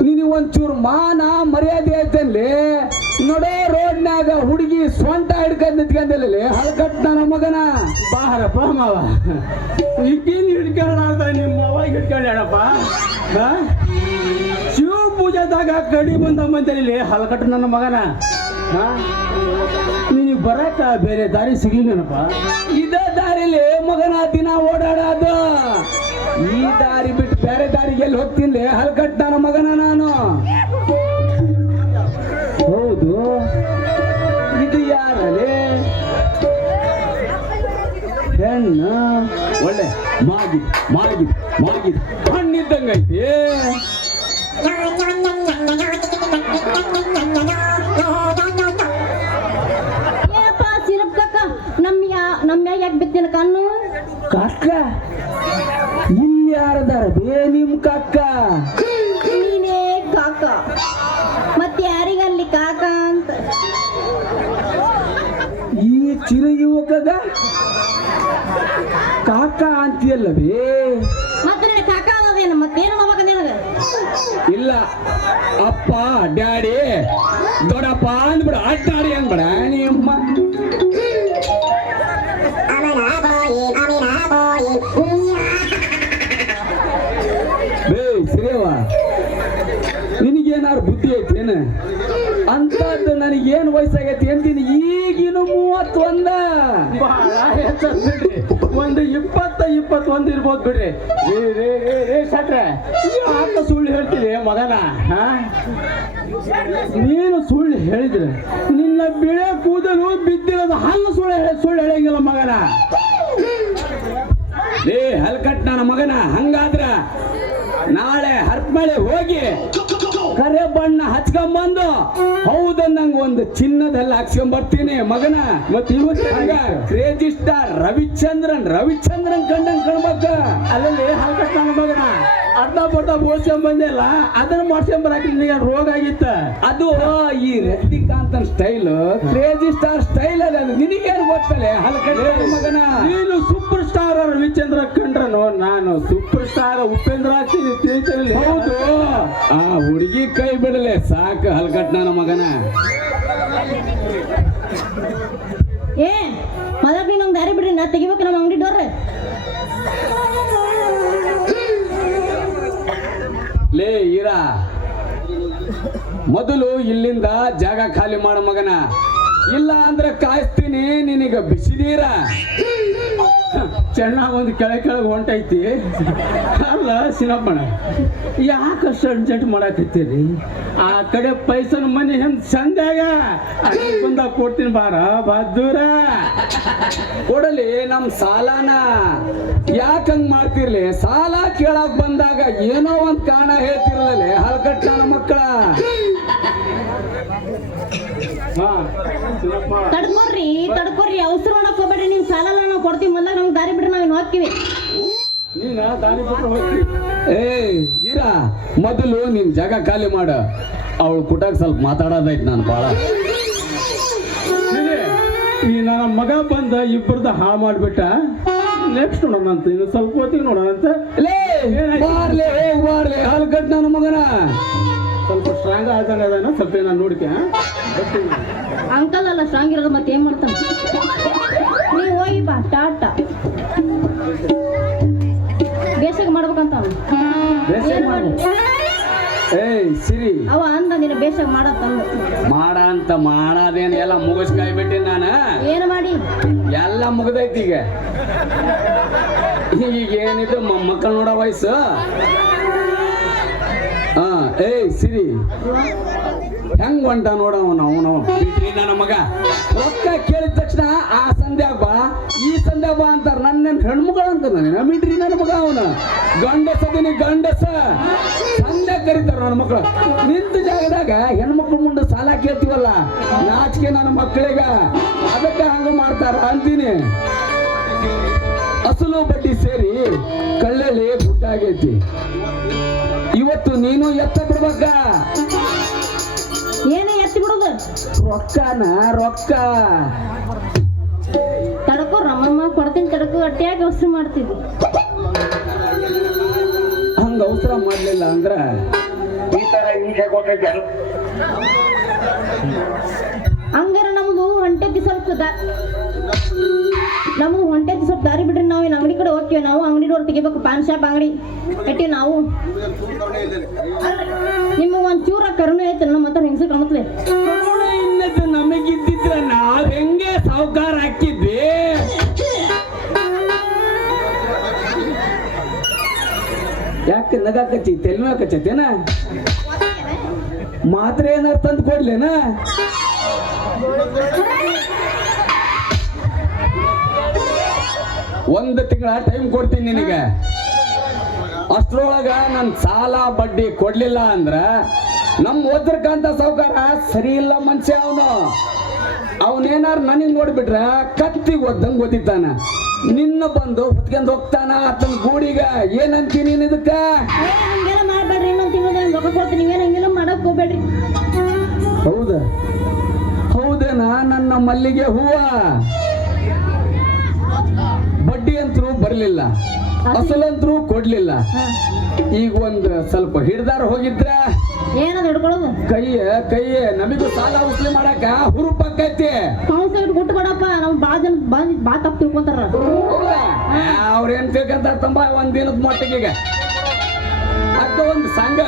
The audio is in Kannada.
ನಿನಗೆ ಒಂಚೂರು ಮಾನ ಮರ್ಯಾದೆ ಐತಲ್ಲಿ ನೋಡೋ ರೋಡ್ನ್ಯಾಗ ಹುಡುಗಿ ಸ್ವಂತ ಹಿಡ್ಕೊಂಡ್ ನಿಂತ್ಕೊಂಡಲ್ಲಿ ಹಲ್ಕಟ್ ನನ್ನ ಮಗನ. ಬಾರಪ್ಪ ಮಾವ ಈಗೇನು ಹಿಡ್ಕೊಳ್ಳಾರ್ದ ನಿಮ್ಮ ಅವಾಗ ಹಿಡ್ಕೊಂಡಪ್ಪ ಶಿವ ಪೂಜಾದಾಗ ಕಡಿ ಬಂದ ಹಲಕಟ್ಟು ನನ್ನ ಮಗನ. ನೀನು ಬರಕ ಬೇರೆ ದಾರಿ ಸಿಗ್ಲಿಲ್ಲನಪ್ಪ? ಇದೇ ದಾರಿಲಿ ಮಗನ ದಿನ ಓಡಾಡೋದು ಎಲ್ಲಿ ಹೋಗ್ತಿಲ್ಲ ಹಲ್ಕಟ್ ಕಟ್ಟಾನ ಮಗನ ನಾನು. ಹೌದು. ಇದು ಯಾರಲೆ ಹೆಣ್ಣು. ಒಳ್ಳೆ. ಮಾಗಿದ್ ಮಾಗಿದ್ ಮಾಗಿದ್. ಹಣ್ಣಿದ್ದಂಗೈತಿ. ನೀನೇ ಕಾಕ? ಮತ್ತೆ ಯಾರಿಗಲ್ಲಿ ಕಾಕ ಅಂತ? ಈ ಚಿರು ಯುವಕದ ಕಾಕ ಅಂತೀಯಲ್ಲವೇ? ಮತ್ತೆ ನಿನ್ನ ಕಾಕ ಅನ್ನೋದೇನು ಮತ್ತೇನು ಮಾಡ್ಬೇಕ ನಿನಗ? ಇಲ್ಲ. ಅಪ್ಪ ಡ್ಯಾಡಿ ದೊಡ್ಡಪ್ಪ ಅಂದ್ಬಿಡ. ಅಡ್ಡಾಡಿ ಅಂದ್ಬಿಡ. ನಿಮ್ಮ ಬೇ ಬುದ್ಧಿ ಐತೇನ? ಅಂತದ್ದು ನನಗೇನು ವಯಸ್ಸಾಗೈತಿ ಅಂತೀನಿ? ಈಗಿನ ಮೂವತ್ತೊಂದ. ಒಂದು ಇಪ್ಪತ್ತ ಇಪ್ಪತ್ತೊಂದು ಇರ್ಬೋದು ಬಿಡ್ರಿ. ರೇ ರೇ ರೇ ರೇ ಶಟ್ರೆ ಸುಳ್ಳು ಹೇಳ್ತೀರಿ ಮಗನ ನೀನು ಸುಳ್ಳು ಹೇಳಿದ್ರೆ ನಿನ್ನ ಬಿಳೆ ಕೂದಲು ಬಿದ್ದಿರೋದು ಹಲ್ಲು ಸುಳ್ಳು ಹೇಳಿ ಸುಳ್ಳು ಹೇಳಂಗಿಲ್ಲ ಮಗನ. ಏ ಹಲ್ಕಟ್ ನನ್ನ ಮಗನ, ಹಂಗಾದ್ರ ನಾಳೆ ಹರ್ಪಳೆ ಹೋಗಿ ಕರೆ ಬಣ್ಣ ಹಚ್ಕೊಂಬಂದು ಹೌದನ್ನಂಗ ಒಂದು ಚಿನ್ನದಲ್ಲಿ ಹಾಕ್ಸ್ಕೊಂಡ್ ಬರ್ತೀನಿ ಮಗನ ಮತ್ತೆ ಕ್ರೇಜಿ ಸ್ಟಾರ್ ರವಿಚಂದ್ರನ್ ರವಿಚಂದ್ರನ್ ಕಂಡಂಗ್ ಕಾಣ್ಬೇಕ. ಅಲ್ಲಲ್ಲಿ ಹಲ್ಕಟ್ ಮಗನ ಅರ್ಧ ಬರ್ಧ ಬೋಳ್ಸ್ಕೊಂಡ್ ಬಂದಿಲ್ಲ ಅದನ್ನ ಮಾಡ್ಸ್ಕೊಂಡ್ ಬರಾಕ ನಿನಗೆ ರೋಗ ಆಗಿತ್ತ? ಅದು ಈ Rajinikanth style crazy star style ಅದ. ಅದು ನಿನಗೇನು ಗೊತ್ತಲ್ಲೇ ಹಲ್ಕಟ್ ನನ್ನ ಮಗನ ನೀನು ಸೂಪರ್ ಸ್ಟಾರ್ ರವಿಚಂದ್ರ ಕಂಡ್ರನು? ನಾನು ಸೂಪರ್ ಸ್ಟಾರ್ ಉಪೇಂದ್ರ ಆಗ್ತೀನಿ ತಿಳಿತಿರಲಿ ಹೌದು. ಆ ಹುಡುಗಿ ಕೈ ಬಿಡಲೆ ಸಾಕು ಹಲ್ಕಟ್ ನನ್ನ ಮಗನ. ಏ ಮೊದಲು ನಂಗೆ ದಾರಿ ಬಿಡ್ರಿ ನಾ ತೆಗಿಬೇಕು ನಮ್ಮ ಅಂಗಡಿ ಡೋರ್ ಮೊದಲು ಇಲ್ಲಿಂದ ಜಾಗ ಖಾಲಿ ಮಾಡ ಮಗನ. ಇಲ್ಲ ಅಂದ್ರೆ ಕಾಯಿಸ್ತೀನಿ, ನಿನಗ ಬಿಸಿ ನೀರ ಚೆನ್ನಾಗಿ ಒಂದು ಕೆಳಗೆ ಕೆಳಗೆ ಹೊಂಟೈತಿ. ಅಲ್ಲ ಸಿನಪ್ಪಣ ಯಾಕೆ ಅಷ್ಟು ಅರ್ಜೆಂಟ್ ಮಾಡಾಕತ್ತೀರಿ? ಆ ಕಡೆ ಪೈಸನ ಮನೆ ಹೆಂಗ್ ಸಂದಾಗ? ಬಂದ ಕೊಡ್ತೀನಿ ಬಾರ ಬಾದೂರ ಕೊಡಲಿ ನಮ್ ಸಾಲನ. ಯಾಕಂಗ್ ಮಾಡ್ತಿರ್ಲಿ? ಸಾಲ ಕೇಳಕ್ ಬಂದಾಗ ಏನೋ ಒಂದ್ ಕಾರಣ ಹೇಳ್ತಿರ್ಲಲೆ ಹಲ್ಕಟ್ ನನ್ನ ಮಕ್ಕಳ ಹಾ ಸಿನಪ್ಪ ತಡ್ಕೊರ್ರಿ ತಡ್ಕೊರ್ರಿ ಅವಸರ ಮಾಡಕ್ ಹೋಗ್ಬೇಡ್ರಿ ನಿಮ್ ಸಾಲಲ್ಲ ನಾವು ಕೊಡ್ತೀವಿ. ಮೊದಲ ನಮ್ಗೆ ದಾರಿ ಬಿಡ್ರಿ ನಾವ್ ಇನ್ನು ಹೋಗ್ತೀವಿ. ಏಯ್ ಇರ. ಮೊದಲು ನಿನ್ ಜಾಗ ಖಾಲಿ ಮಾಡ. ಅವಳು ಕುಟಾಕ್ ಸ್ವಲ್ಪ ಮಾತಾಡೋದೈತ್ ನಾನು ಬಾಳ. ಸರಿ, ಈ ನನ್ನ ಮಗ ಬಂದ ಇಬ್ಬರದ ಹಾ ಮಾಡ್ಬಿಟ್ಟ. ನೆಕ್ಸ್ಟ್ ನೋಡೋಣ ಅಂತ ಇನ್ನು ಸ್ವಲ್ಪ ಹೊತ್ತಿಗೆ ಲೇ ಬಾರ್ಲೆ ಹೋಗ್ ಬಾರ್ಲೆ ಹಲ್ಕಟ್ ನನ್ನ ಮಗನ. ಸ್ವಲ್ಪ ಸ್ಟ್ರಾಂಗ್ ಆದಂಗ ಅದಾನ ಸ್ವಲ್ಪ ನಾನು ನೋಡ್ಕೆ. ಅಂಕಲ್ ಅಲ್ಲ ಸ್ಟ್ರಾಂಗ್ ಇರೋದು ಮತ್ತೆ ಏನ್ ಮಾಡ್ತಾನೆ? ನೀವು ಹೋಗಿ ಬಾ ಟಾಟ. ಬೇಸಿಗೆ ಮಾಡ್ಬೇಕಂತ. ಏಯ್ ಸಿರಿ. ಅವ ಅಂದ ನೀನು ಬೇಸಗೆ ಮಾಡತ್ತಂದು ಮಾಡ ಅಂತ ಮಾಡಾದೇನ್ ಎಲ್ಲ ಮುಗಿಸ್ಕಾಯ್ ಬಿಟ್ಟಿನಿ ನಾನು? ಏನು ಮಾಡಿ? ಎಲ್ಲ ಮುಗ್ದೈತಿ ಈಗ. ಈಗ ಏನಿದು ಮಕ್ಕಳು ನೋಡೋ ವಯಸ್ಸು? ಹಾ ಏಯ್ ಸಿರಿ. ಹೆಂಗ್ ಹೊಂಟ ನೋಡವ ಅವನು ನನ್ನ ಮಗ. ರೊಕ್ಕ ಕೇಳಿದ ತಕ್ಷಣ ಆ ಸಂಧ್ಯಾ ಬಾ ಈ ಸಂಧ್ಯಾ ಬಾ ಅಂತಾರ. ನನ್ನ ಹೆಣ್ಮಗಳು ಅಂತ ನಾನು ನನ್ನ ಮಗ ಅವನು. ಗಂಡಸ ದಿನ ಗಂಡಸ. ಸಂಧ್ಯಾ ಕರೀತಾರ ನನ್ನ ಮಕ್ಕಳು ನಿಂತ ಜಾಗದಾಗ ಹೆಣ್ಮಕ್ಳು ಮುಂದೆ ಸಾಲ ಕೇಳ್ತೀವಲ್ಲ? ನಾಚಿಕೆ ನನ್ನ ಮಕ್ಕಳಿಗ. ಅದಕ್ಕೆ ಹಂಗ ಮಾಡ್ತಾರ ಅಂತೀನಿ. ಅಸಲು ಬಡ್ಡಿ ಸೇರಿ ಕಳ್ಳಲ್ಲಿ ಗುಡ್ಡಾಗೈತಿ ಇವತ್ತು ನೀನು ಎತ್ತ ಬಿಡ್ಬೇಕ? ರೊಕ್ಕನ ರೊಕ್ಕ? ತಡಕು ರಮ್ಮಮ್ಮ ಕೊಡ್ತೀನಿ ತಡಕು ಅಟ್ಟಿಯಾಗಿ ಅವಸರ ಮಾಡ್ತಿದ್ವಿ ಹಂಗ ಅವಸರ ಮಾಡ್ಲಿಲ್ಲ ಅಂದ್ರ ಈ ತರ ಹಿಂಸೆ ಕೊಟ್ರೆ ಹಂಗಾರ ಹೊಂಟೈತಿ ಸ್ವಲ್ಪ ಹೊಂಟೈತಿ ಸ್ವಲ್ಪ ದಾರಿ ಬಿಡ್ರಿ ನಾವು ಇನ್ನು ಅಂಗಡಿ ಕಡೆ ಹೋಗ್ತೀವಿ? ನಾವು ಅಂಗಡಿ ಡೋರ್ ತೆಗಿಬೇಕು ಪಾನ್ ಶಾಪ್ ಅಂಗಡಿ. ಕಟ್ಟಿ ನಾವು. ನಿಮಗೆ ಒಂದು ಚೂರ ಕರುಣೆ ಐತೆ ನಮ್ಮ ಹತ್ರ ಹೆಂಗಸರು ಕಾಣತ್ಲೆ ಯಾಕೆ ತೆಲ್ನಾಕತ್ತೇನ ಮಾತ್ರೆ ಏನಾರು ತಂದು ಕೊಡ್ಲೇನ? ಒಂದು ತಿಂಗಳ ಟೈಮ್ ಕೊಡ್ತೀನಿ ನಿನಗೆ. ಅಷ್ಟರೊಳಗ ನನ್ ಸಾಲ ಬಡ್ಡಿ ಕೊಡ್ಲಿಲ್ಲ ಅಂದ್ರ ನಮ್ಮ ಓದ್ರಕಂತ ಸಾವುಕಾರ ಸರಿ ಇಲ್ಲ ಅವನು. ಅವನೇನಾರು ನನಗೆ ನೋಡ್ಬಿಟ್ರ ಕತ್ತಿಗೆ ಒದ್ದಂಗೆ ಓದಿದ್ದಾನ. ನಿನ್ನ ಬಂದು ಹೊತ್ಕೊಂಡ್ ಹೋಗ್ತಾನ ಆತನ ಗೂಡಿಗ. ಏನಂತೀನಿ ನೀನ್ ಇದಕ್ಕ? ಹಂಗೆಲ್ಲ ಮಾಡಬೇಡ್ರಿ ಇನ್ನೊಂದು ತಿಂಗಳು ರೊಕ್ಕ ಕೊಡ್ತೀನಿ ನೀವೇನು ಹಂಗೆಲ್ಲ ಮಾಡಕ್ ಹೋಗ್ಬೇಡ್ರಿ. ಹೌದ? ಹೌದೇನಾ? ನನ್ನ ಮಲ್ಲಿಗೆ ಹೂವ. ಬಡ್ಡಿ ಅಂತರೂ ಬರ್ಲಿಲ್ಲ ಅಸಲಂತರೂ ಕೊಡ್ಲಿಲ್ಲ. ಈಗ ಒಂದ್ ಸ್ವಲ್ಪ ಹಿಡ್ದಾರ ಹೋಗಿದ್ರ. ಏನದು ಹಿಡ್ಕೊಳ್ಳೋದು? ಕೈಯ ಕೈಯ ನಮಗೂ ಸಾಲ ಉಸ್ಲಿ ಮಾಡಾಕ ಹುರುಪಕ್ಕೈತಿ ಕೌನ್ಸಿಲ್ ಕೊಟ್ಟು ಕೊಡಪ್ಪ ನಾವು ಭಾಳ ಜನ ಬಂದು ಭಾಳ ತಪ್ಪು ತಿಳ್ಕೊಂತಾರ. ಅವ್ರೇನ್ ತಿಳ್ಕೊಂತಾರ ತಂಬ ಒಂದ್ ದಿನದ ಮಟ್ಟಿಗೆ ಈಗ ಅದ ಒಂದು ಸಂಘ.